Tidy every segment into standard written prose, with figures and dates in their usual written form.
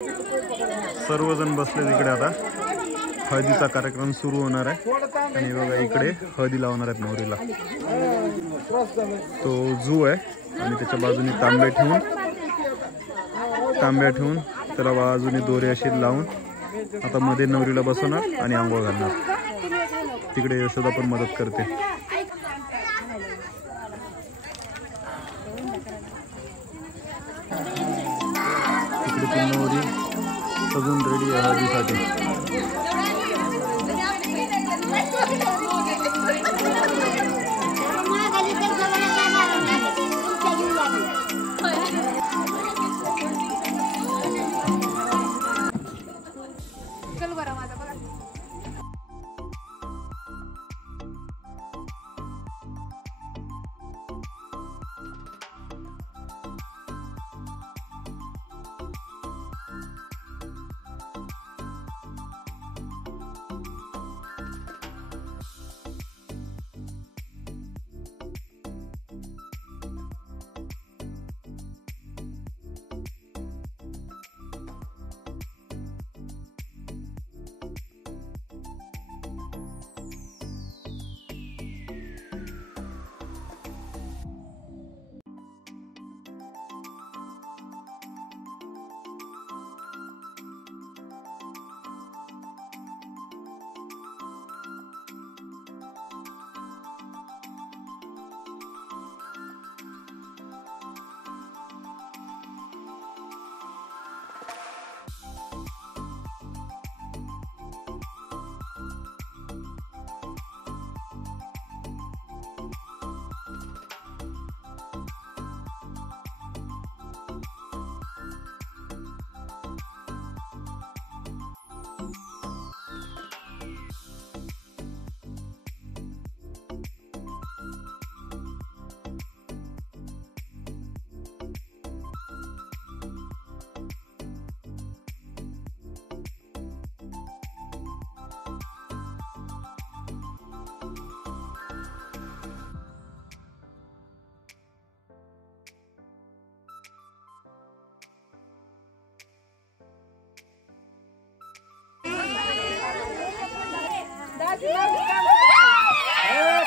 सर्वजण बसले तिकडे आता हळदीचा कार्यक्रम सुरू होणार आहे आणि बघा इकडे हळदी लावणार आहेत नवरीला। तो जू आहे आणि त्याच्या बाजूने तांब्या ठेवून त्याला बाजूने दोरे अशी लावून आता मध्ये नवरीला बसवणार आणि आंघोळ घालणार। तिकडे यशोदा पण मदत करते। तिकडे ती नवरी सजून रेडी आहे हळदीसाठी।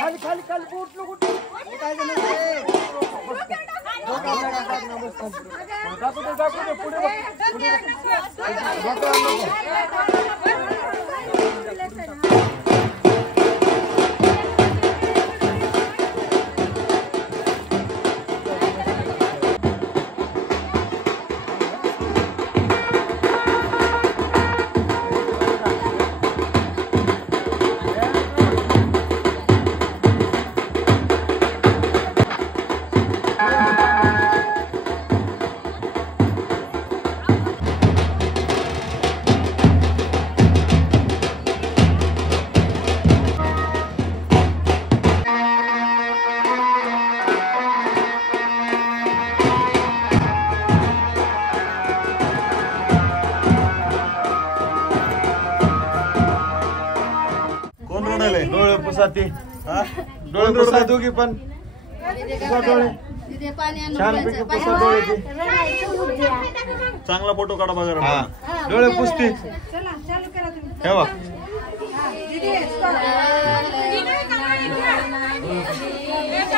खाली खाली खाली बूट लो कुठे उठायचं नाही डोळे पुसाती डोळे पुसा दोघी पण डोळे छानपैकी पुसा डोळे चांगला फोटो काढा बघा डोळे पुसती ठेवा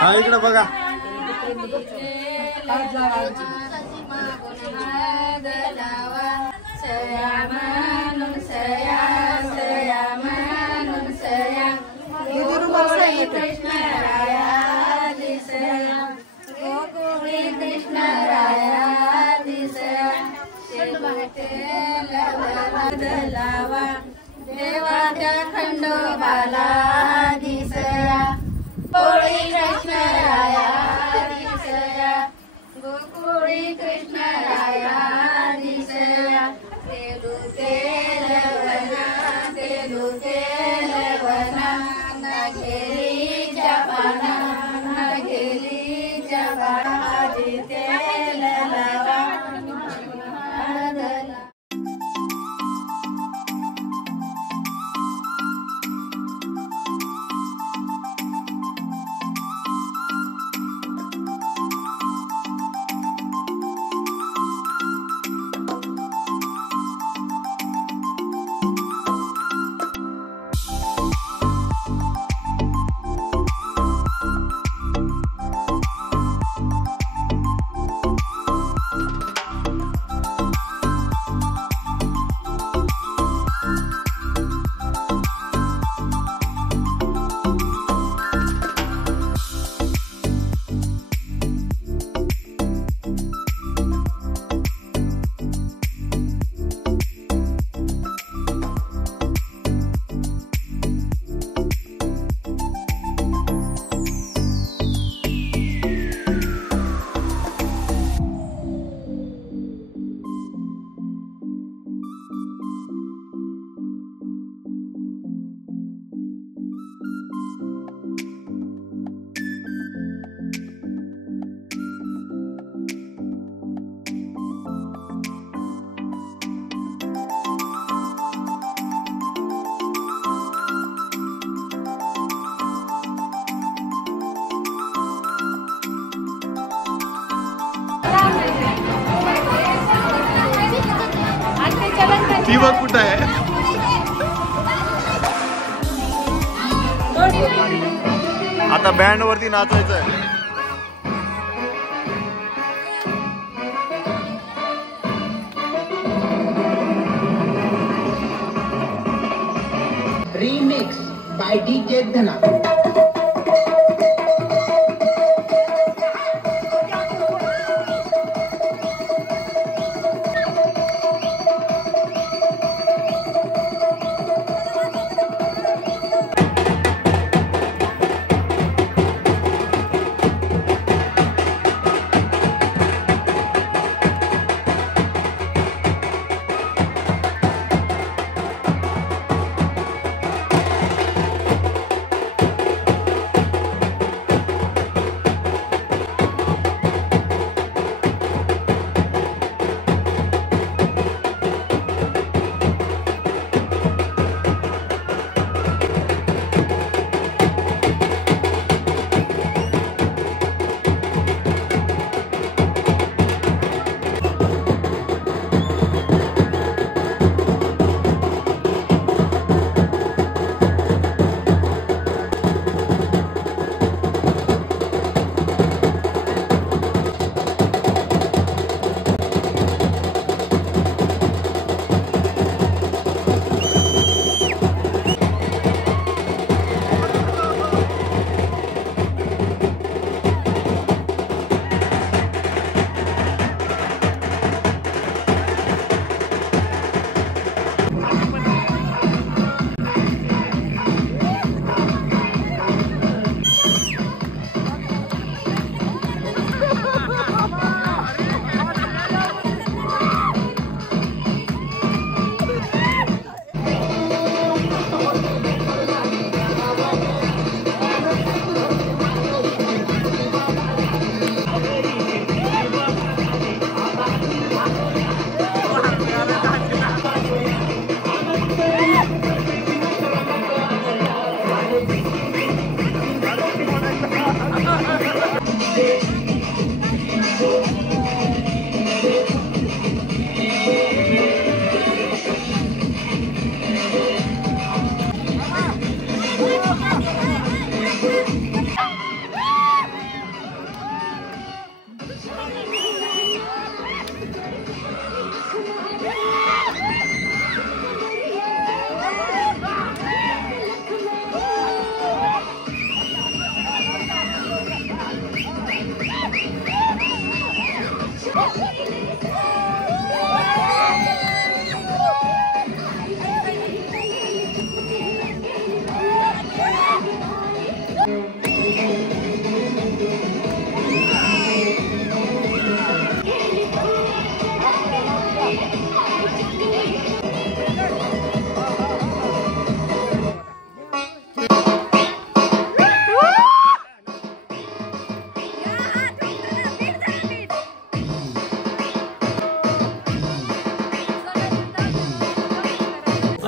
हा इकडे बघा कृष्ण राया दिसया गोकुळी कृष्ण राया दिसया बदलावा देवाच्या खंडोबाला दिसया पोळी कृष्ण राया दिसया गोकुळी कृष्ण राया दिसया तेलू तेलवना तेलू तेलवना नगेरीच्या पाना नगेरीच्या पाना तेल लावा ती बघ कुठं आहे. आता बँड वरती नाचायचं आहे. Remix by DJ Dhana.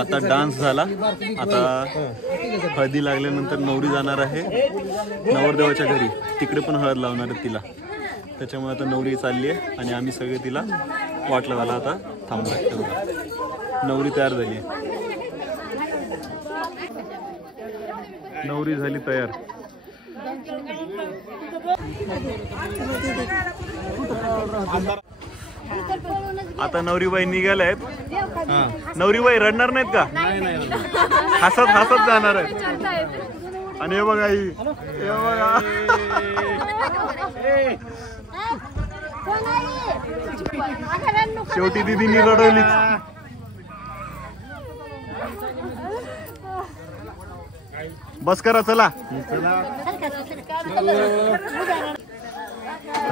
आता डान्स झाला. आता हळदी लागल्यानंतर नवरी जाणार आहे नवरदेवाच्या घरी. तिकडे पण हळद लावणार आहे तिला. त्याच्यामुळे आता नवरी चालली आहे आणि आम्ही सगळे तिला वाट लावायला आता थांबलो. नवरी तयार झाली आहे. नवरी झाली तयार. आता नवरीबाई निघाल्या आहेत. नवरीबाई रडणार नाहीत का? हसत हसत जाणार आहेत. आणि हे बघा ही, हे बघा शेवटी दीदीनी रडवली. बस करा चला.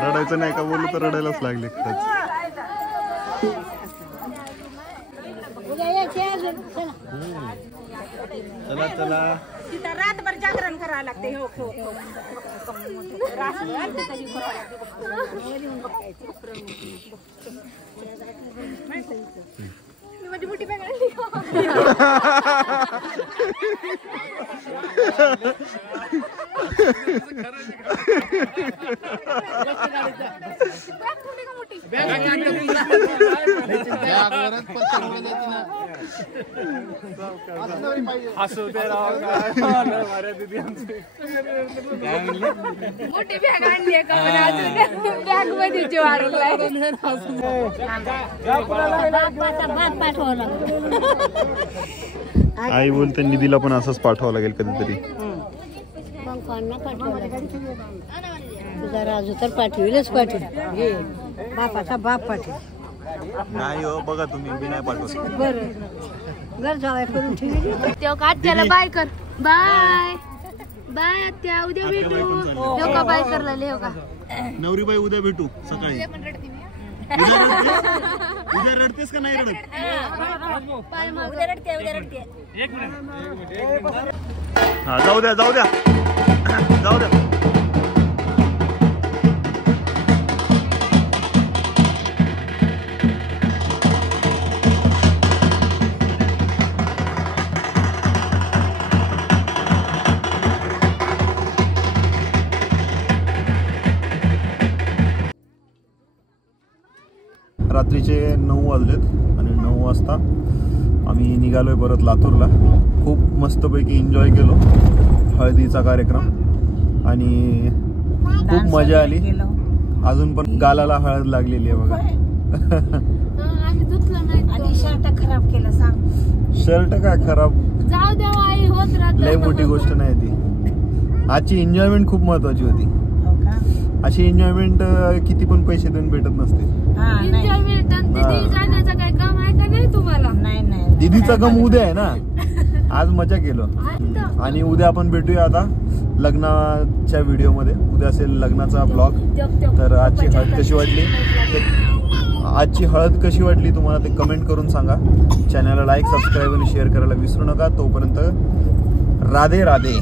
रडायचं नाही का बोलू तर रडायलाच लागले खरंच. चला चला. तिथं रातभर जागरण करावं लागते. हो हो हो. माझी मोठी बॅग आणली. मोठी बॅग आणली का पण अजून बॅग मध्ये जीव अडकलाय. आई बोलते निधीला पण असंच पाठवावं लागेल कधीतरी. तुझा राजू तर पाठविलच पाठवू. बापाचा बाप पाठव. नाही हो बघा तुम्ही मी नाही पाठवत. बरं घर जावाय करून ठेवली. तेव्हा आत्याला बाय कर. बाय बाय आत्या, उद्या भेटू. हो का बाय कर लागले हो का. नवरी बाई उद्या भेटू सकाळी. उद्या रडतेस का नाही रडत? हा जाऊ द्या जाऊ द्या जाऊ द्या. रात्रीचे 9 वाजलेत आणि 9 वाजता आम्ही निघालोय परत लातूरला. खूप मस्तपैकी एन्जॉय केलो हळदीचा कार्यक्रम आणि खूप मजा आली. अजून पण गालाला हळद लागलेली आहे बघा. आणि शर्ट खराब केलं सांग. शर्ट काय खराब जाऊ द्या आई, होत राहत. लय मोठी गोष्ट नाही ती. आजची एन्जॉयमेंट खूप महत्वाची होती. अशी एन्जॉयमेंट किती पण पैसे देऊन भेटत नसते. जाण्याचं काय काम आहे का नाही तुम्हाला? नाही दीदीचा गम उद्या आहे ना. आज मजा केलो आणि उद्या आपण भेटूया आता लग्नाच्या व्हिडिओ मध्ये. उद्या असेल लग्नाचा ब्लॉग. तर आजची हळद कशी वाटली तुम्हाला ते कमेंट करून सांगा. चॅनलला लाईक सबस्क्राईब आणि शेअर करायला विसरू नका. तोपर्यंत राधे राधे.